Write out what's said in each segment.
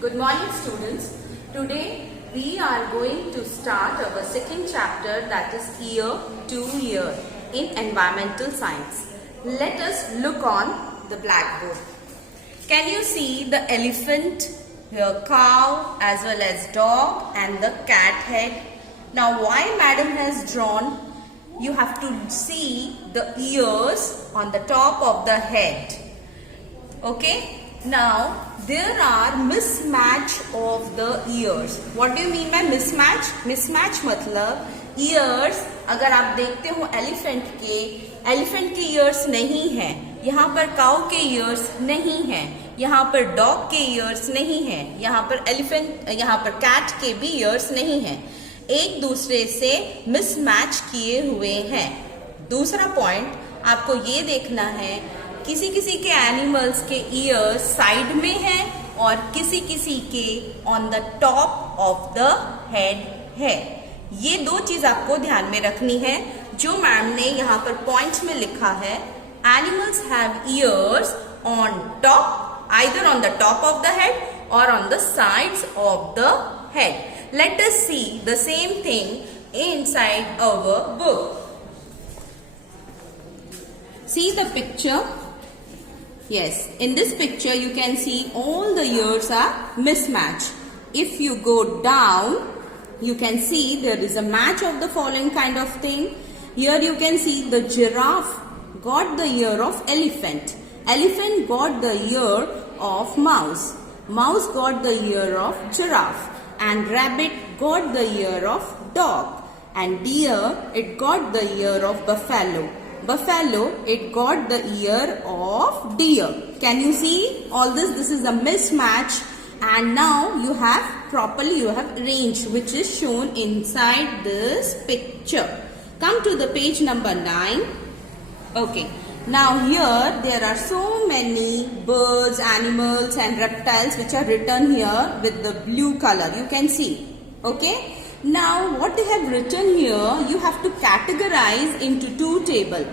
Good morning, students. Today we are going to start our second chapter, that is year to year in environmental science. Let us look on the blackboard. Can you see the elephant, the cow as well as dog and the cat head? Now why madam has drawn? You have to see the ears on the top of the head. Okay? Now there are mismatch of the ears. What do you mean by mismatch? Mismatch मतलब ears अगर आप देखते हो elephant के ears नहीं है, यहाँ पर cow के ears नहीं है, यहाँ पर dog के ears नहीं है, यहाँ पर cat के भी ears नहीं है, एक दूसरे से mismatch किए हुए हैं. दूसरा पॉइंट आपको ये देखना है, किसी किसी के एनिमल्स के ईयर्स साइड में है और किसी किसी के on the top of the head है. ये दो चीज आपको ध्यान में रखनी है जो मैम ने यहाँ पर पॉइंट्स में लिखा है. Animals have ears on top, either on the top of the head और on the sides of the head. Let us see the same thing inside our book. See the picture. Yes, in this picture you can see all the ears are mismatched. If you go down, you can see there is a match of the following kind of thing. Here you can see the giraffe got the ear of elephant. Elephant got the ear of mouse. Mouse got the ear of giraffe. And rabbit got the ear of dog. And deer, it got the ear of buffalo. Buffalo, it got the ear of deer. Can you see all this? This is a mismatch, and now you have arranged, which is shown inside this picture. Come to the page number 9. Okay. Now here there are so many birds, animals and reptiles which are written here with the blue color. You can see. Okay. Now what they have written here, you have to categorize into two tables.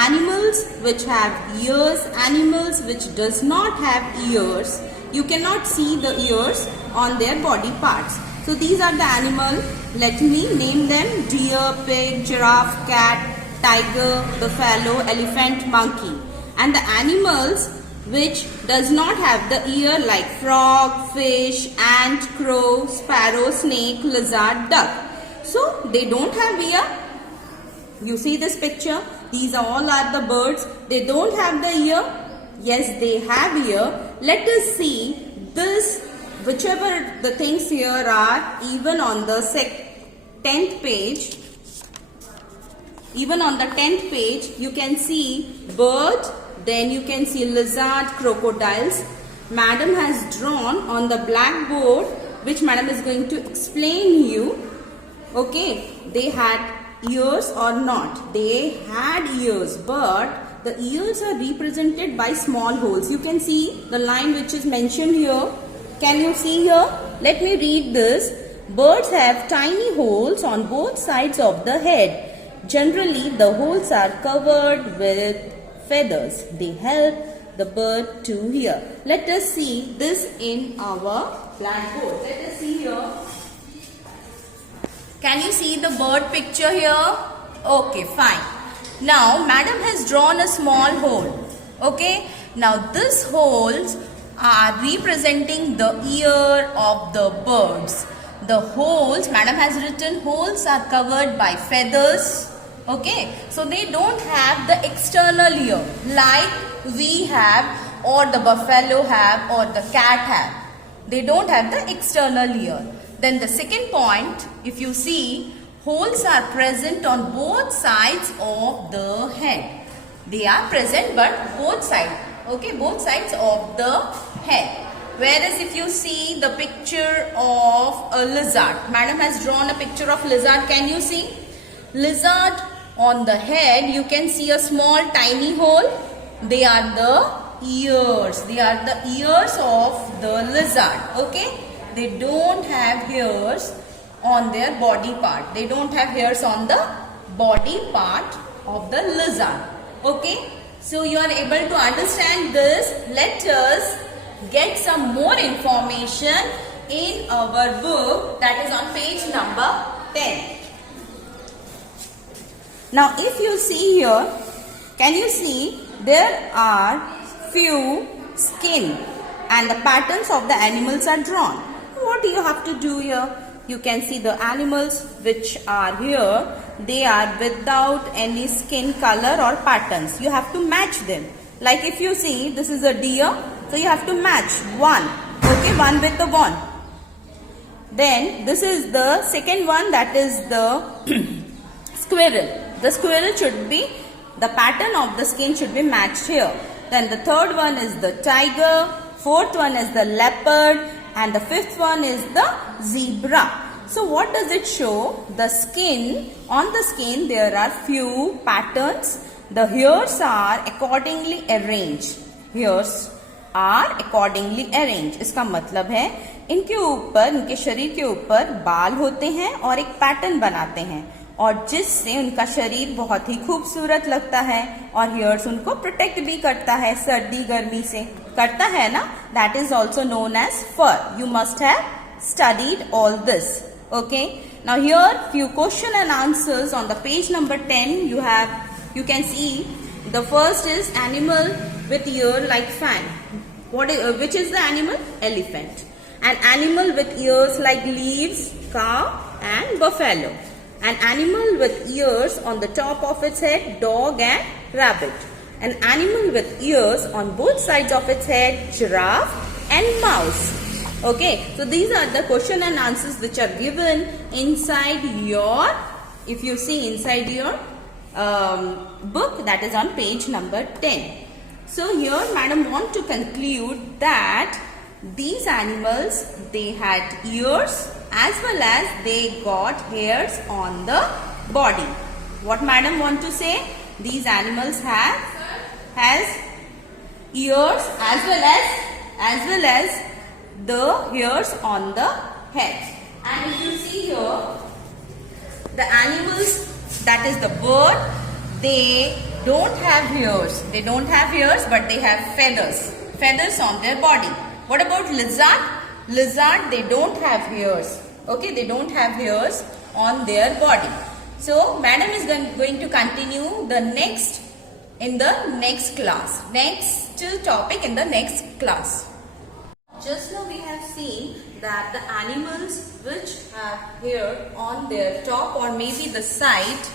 Animals which have ears, animals which does not have ears. You cannot see the ears on their body parts. So these are the animals. Let me name them: deer, pig, giraffe, cat, tiger, buffalo, elephant, monkey. And the animals which does not have the ear, like frog, fish, ant, crow, sparrow, snake, lizard, duck. So they don't have ear. You see this picture? These all are the birds. They don't have the ear. Yes, they have ear. Let us see this, whichever the things here are, even on the 10th page. Even on the 10th page, you can see bird. Then you can see lizard, crocodiles. Madam has drawn on the blackboard, which madam is going to explain you. Okay, they had ears or not. They had ears, but the ears are represented by small holes. You can see the line which is mentioned here. Can you see here? Let me read this. Birds have tiny holes on both sides of the head. Generally, the holes are covered with feathers. They help the bird to hear. Let us see this in our blackboard. Let us see here. Can you see the bird picture here? Okay, fine. Now, madam has drawn a small hole. Okay. Now, these holes are representing the ear of the birds. The holes, madam has written, holes are covered by feathers. Okay, so they don't have the external ear like we have, or the buffalo have, or the cat have. They don't have the external ear. Then the second point, if you see, holes are present on both sides of the head. They are present, but both sides. Okay, both sides of the head. Whereas if you see the picture of a lizard, madam has drawn a picture of lizard. Can you see? Lizard, on the head, you can see a small tiny hole. They are the ears. They are the ears of the lizard. Okay. They don't have hairs on their body part. They don't have hairs on the body part of the lizard. Okay. So you are able to understand this. Let us get some more information in our book that is on page number 10. Now if you see here, can you see there are few skin and the patterns of the animals are drawn. What do you have to do here? You can see the animals which are here, they are without any skin color or patterns. You have to match them. Like if you see, this is a deer, so you have to match one. Okay, one with the one. Then this is the second one, that is the squirrel. The squirrel should be, the pattern of the skin should be matched here. Then the third one is the tiger, fourth one is the leopard, and the fifth one is the zebra. So what does it show? The skin, on the skin there are few patterns. The hairs are accordingly arranged. Hairs are accordingly arranged. इसका मतलब है इनके ऊपर, इनके शरीर के ऊपर बाल होते हैं और एक पैटर्न बनाते हैं, और जिससे उनका शरीर बहुत ही खूबसूरत लगता है, और हेयर्स उनको प्रोटेक्ट भी करता है सर्दी गर्मी से, करता है ना. That is also known as fur. You must have studied all this. Okay, now here few question and answers on the page number 10. You can see the first is animal with ear like fan. Which is the animal? Elephant. An animal with ears like leaves, cow and buffalo. An animal with ears on the top of its head, dog and rabbit. An animal with ears on both sides of its head, giraffe and mouse. Okay, so these are the question and answers which are given inside your, if you see inside your book, that is on page number 10. So here madam want to conclude that these animals, they had ears as well as they got hairs on the body. What madam want to say? These animals has ears as well as the hairs on the head. And if you see here, the animals, that is the bird, they don't have hairs. They don't have hairs, but they have feathers on their body. What about lizard? Lizard, they don't have hairs. Okay, they don't have hairs on their body. So madam is going to continue in the next class, next topic in the next class. Just now we have seen that the animals which have hair on their top or maybe the side,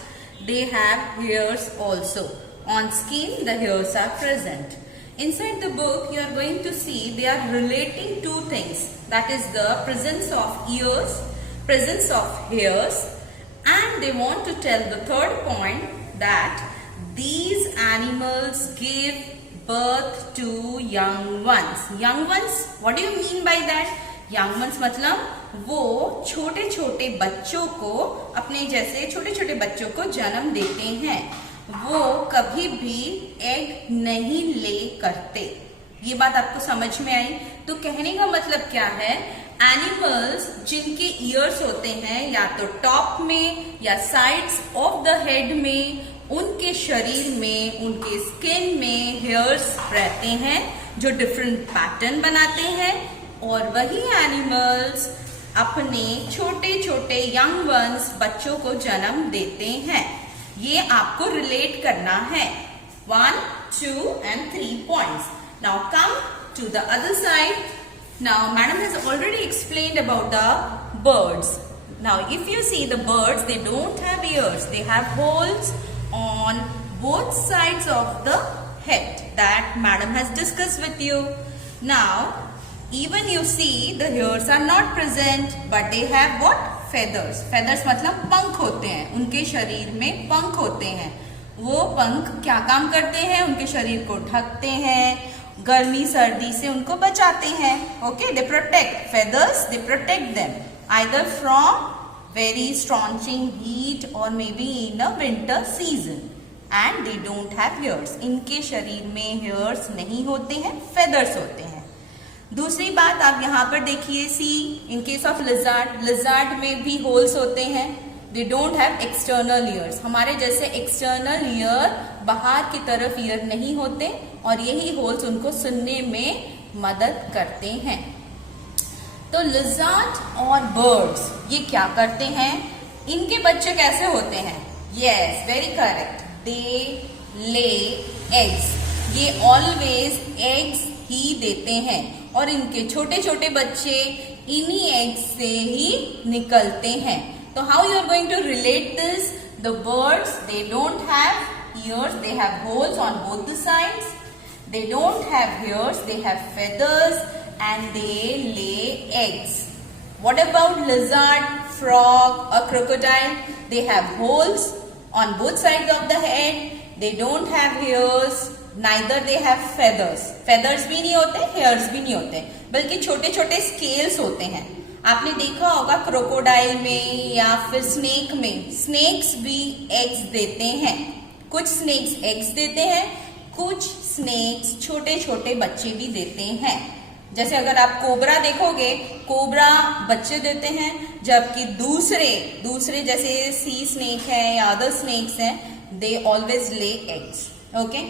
they have hairs also. On skin, the hairs are present. Inside the book, you are going to see they are relating two things. That is the presence of ears, presence of hairs, and they want to tell the third point that these animals give birth to young ones. Young ones, what do you mean by that? Young ones मतलब वो छोटे छोटे बच्चों को, अपने जैसे छोटे छोटे बच्चों को जन्म देते हैं. वो कभी भी एग नहीं ले करते. ये बात आपको समझ में आई? तो कहने का मतलब क्या है? एनिमल्स जिनके ईयर्स होते हैं या तो टॉप में या साइड्स ऑफ द हेड में, उनके शरीर में, उनके स्किन में हेयर्स रहते हैं जो डिफरेंट पैटर्न बनाते हैं, और वही एनिमल्स अपने छोटे छोटे यंग वंस बच्चों को जन्म देते हैं. ये आपको रिलेट करना है. 1, 2 and 3 points. Now come to the other side. Now madam has already explained about the birds. Now if you see the birds, they don't have ears. They have holes on both sides of the head. That madam has discussed with you. Now even you see the hairs are not present, but they have what? Feathers. Feathers मतलब पंख होते हैं. उनके शरीर में पंख होते हैं. वो पंख क्या काम करते हैं? उनके शरीर को ढकते हैं, गर्मी सर्दी से उनको बचाते हैं. Okay, they protect. Feathers, they protect them either from very scorching heat or maybe in a winter season. And they don't have hairs. इनके शरीर में hairs नहीं होते हैं, feathers होते हैं. दूसरी बात आप यहाँ पर देखिए, सी इन केस ऑफ लिजार्ड में भी होल्स होते हैं. दे डोंट हैव एक्सटर्नल ईयर्स. हमारे जैसे एक्सटर्नल ईयर बाहर की तरफ ईयर नहीं होते, और यही होल्स उनको सुनने में मदद करते हैं। तो लिजर्ड और बर्ड्स ये क्या करते हैं, इनके बच्चे कैसे होते हैं? यस, वेरी करेक्ट, दे ले एग्स। ये ऑलवेज एग्स ही देते हैं और इनके छोटे छोटे बच्चे इन्हीं एग्स से ही निकलते हैं। तो how you are going to relate this? The birds, they don't have ears, they have holes on both the sides. They don't have hairs, they have feathers and they lay eggs. What about lizard, frog or crocodile? They have holes on both sides of the head. They don't have hairs, neither they have feathers. Feathers भी नहीं होते, hairs भी नहीं होते, बल्कि छोटे छोटे scales होते हैं। आपने देखा होगा क्रोकोडाइल में या फिर स्नेक में, स्नेक्स भी एग्स देते हैं। कुछ स्नेक्स एग्स देते हैं, कुछ स्नेक्स छोटे छोटे बच्चे भी देते हैं। जैसे अगर आप कोबरा देखोगे, कोबरा बच्चे देते हैं, जबकि दूसरे जैसे सी स्नेक है या अदर स्नेक्स हैं, they always lay eggs. Okay,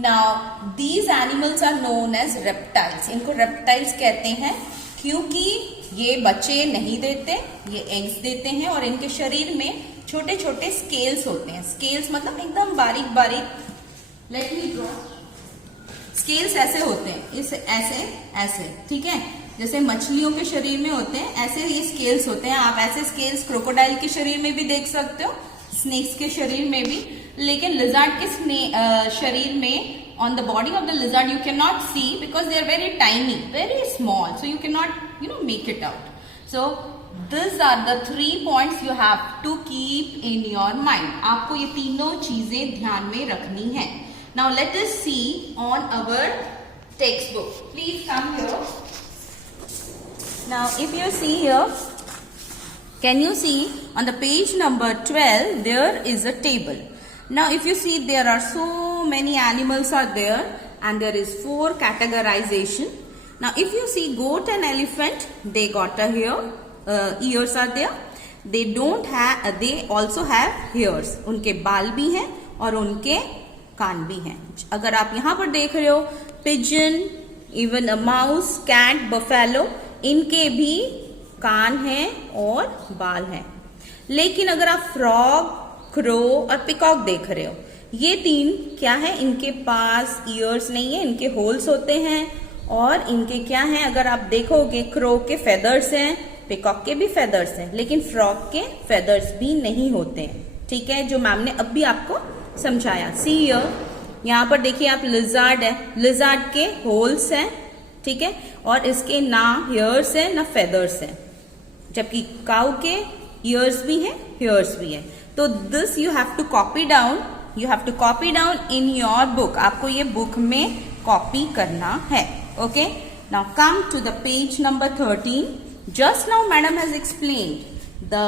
now these animals are known as reptiles. इनको रेप्टाइल्स कहते हैं क्योंकि ये बच्चे नहीं देते, ये एग्स देते हैं और इनके शरीर में छोटे छोटे स्केल्स होते हैं। स्केल्स मतलब एकदम बारीक बारीक, लेट मी ड्रॉ। स्केल्स ऐसे होते हैं, इस ऐसे, ठीक है, जैसे मछलियों के शरीर में होते हैं ऐसे ये स्केल्स होते हैं। आप ऐसे स्केल्स क्रोकोडाइल के शरीर में भी देख सकते हो, स्नेक्स के शरीर में भी, लेकिन लिजर्ड के शरीर में on the body of the lizard you cannot see because they are very tiny, very small, so you cannot make it out. So these are the 3 points you have to keep in your mind. आपको ये तीनों चीजें ध्यान में रखनी है। Now let us see on our textbook. Please come here. Now if you see here, can you see on the page number 12 there is a table. Now if you see, there are so many animals are there and there is 4 categorization. Now if you see goat and elephant, they got a hair, ears are there. They don't have, they also have hairs. उनके बाल भी हैं और उनके कान भी हैं। अगर आप यहाँ पर देख रहे हो, pigeon, even a mouse, cat, buffalo, इनके भी कान हैं और बाल हैं। लेकिन अगर आप frog, क्रो और पिकॉक देख रहे हो, ये 3 क्या है, इनके पास ईयर्स नहीं है, इनके होल्स होते हैं और इनके क्या हैं, अगर आप देखोगे क्रो के फेदर्स हैं, पिकॉक के भी फेदर्स हैं, लेकिन फ्रॉग के फेदर्स भी नहीं होते हैं। ठीक है, जो मैम ने अभी आपको समझाया। सी ईयर, यहाँ पर देखिए आप, लिजर्ड है, लिजर्ड के होल्स हैं, ठीक है, और इसके ना हेयर्स है ना फेदर्स है, जबकि काऊ के ईयर्स भी हैं, हेयर्स भी हैं। तो this you have to copy down, you have to copy down in your book. आपको ये बुक में कॉपी करना है। Okay, now come to the page number 13. Just now madam has explained the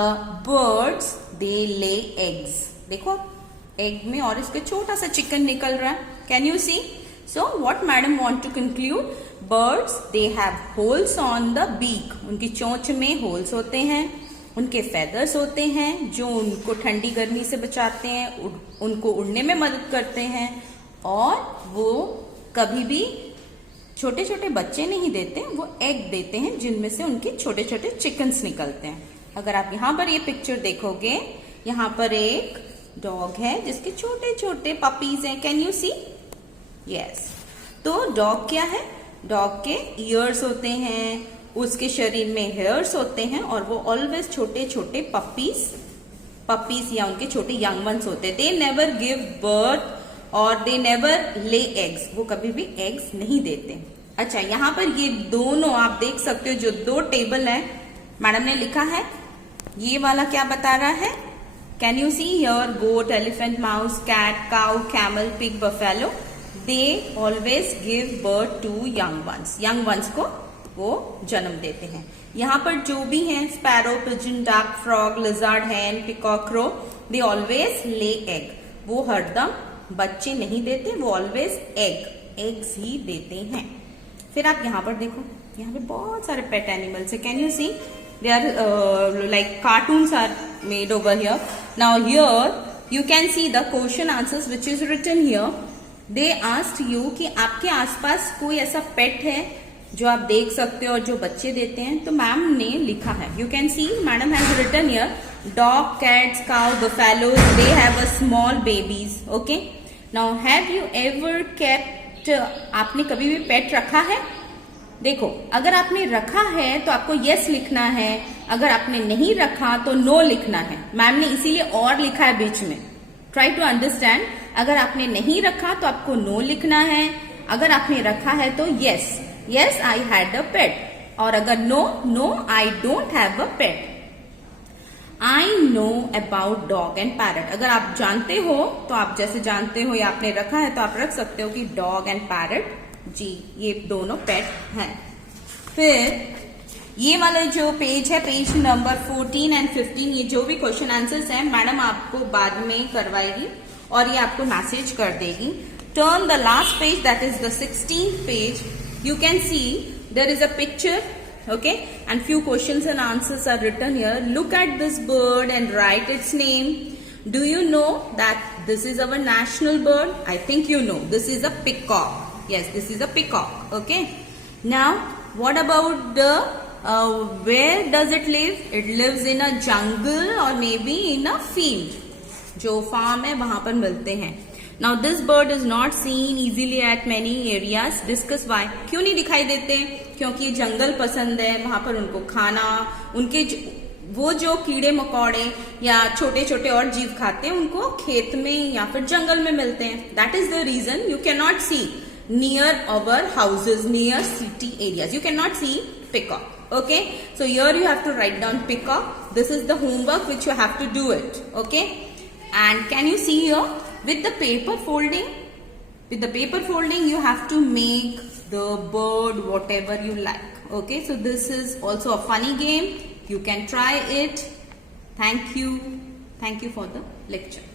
birds they lay eggs. देखो egg में और इसके छोटा सा चिकन निकल रहा है। Can you see? So what madam want to conclude, birds they have holes on the beak. उनकी चोंच में होल्स होते हैं, उनके फेदर्स होते हैं जो उनको ठंडी गर्मी से बचाते हैं, उनको उड़ने में मदद करते हैं, और वो कभी भी छोटे छोटे बच्चे नहीं देते, वो एग देते हैं जिनमें से उनके छोटे छोटे चिकन्स निकलते हैं। अगर आप यहाँ पर ये पिक्चर देखोगे, यहाँ पर एक डॉग है जिसके छोटे छोटे पपीज हैं। Can you see? यस। तो डॉग क्या है? डॉग के ईयर्स होते हैं, उसके शरीर में हेयर्स होते हैं और वो ऑलवेज छोटे छोटे पपीज या उनके छोटे यंग वंस होते हैं। दे नेवर गिव बर्थ और दे नेवर ले एग्स। वो कभी भी एग्स नहीं देते। अच्छा, यहाँ पर ये दोनों आप देख सकते हो, जो 2 टेबल है मैडम ने लिखा है, ये वाला क्या बता रहा है? Can you see here? Goat, elephant, mouse, cat, cow, camel, pig, buffalo, they always give birth to young ones. Young ones को वो जन्म देते हैं। यहाँ पर जो भी हैं, sparrow, pigeon, duck, frog, lizard, hen, peacock, crow, they always lay egg. वो हरदम बच्चे नहीं देते, वो ऑलवेज एग्स ही देते हैं। फिर आप यहाँ पर देखो, यहाँ पे बहुत सारे पेट एनिमल्स है। Can you see? They are like cartoons are made over here. Now here you can see the question answers which is written here. They asked you कि आपके आसपास कोई ऐसा पेट है जो आप देख सकते हो और जो बच्चे देते हैं, तो मैम ने लिखा है, you can see madam has written here dog, cats, cow, buffaloes, they have a small babies. Okay, now have you ever kept, आपने कभी भी पेट रखा है? देखो, अगर आपने रखा है तो आपको यस लिखना है, अगर आपने नहीं रखा तो नो लिखना है. मैम ने इसीलिए और लिखा है बीच में. Try to understand. अगर आपने नहीं रखा तो आपको नो लिखना है, अगर आपने रखा है तो yes, yes I had a pet, और अगर no, no I don't have a pet. I know about dog and parrot. अगर आप जानते हो तो आप जैसे जानते हो या आपने रखा है तो आप रख सकते हो कि डॉग एंड पैरट, जी ये दोनों पेट हैं. फिर ये वाला जो पेज है, पेज नंबर 14 एंड 15, ये जो भी क्वेश्चन आंसर्स हैं मैडम आपको बाद में करवाएगी और ये आपको मैसेज कर देगी. Turn the last page, that is the 16th पेज. You can see there is a picture, okay, and few questions and answers are written here. Look at this bird and write its name. Do you know that this is our national bird? I think you know. This is a peacock. Yes, this is a peacock. Okay. Now, what about the where does it live? It lives in a jungle or maybe in a field. जो farm है वहां पर मिलते हैं. Now this bird is not seen easily at many areas. Discuss why. क्यों नहीं दिखाई देते? क्योंकि ये जंगल पसंद है, वहां पर उनको खाना, उनके वो जो कीड़े मकोड़े या छोटे छोटे और जीव खाते हैं उनको खेत में या फिर जंगल में मिलते हैं. That is the reason you can not see near our houses, near city areas. You cannot see peacock. Okay, so here you have to write down peacock. This is the homework which you have to do it. Okay, and can you see here with the paper folding? With the paper folding, you have to make the bird whatever you like. Okay, so this is also a funny game. You can try it. Thank you. Thank you for the lecture.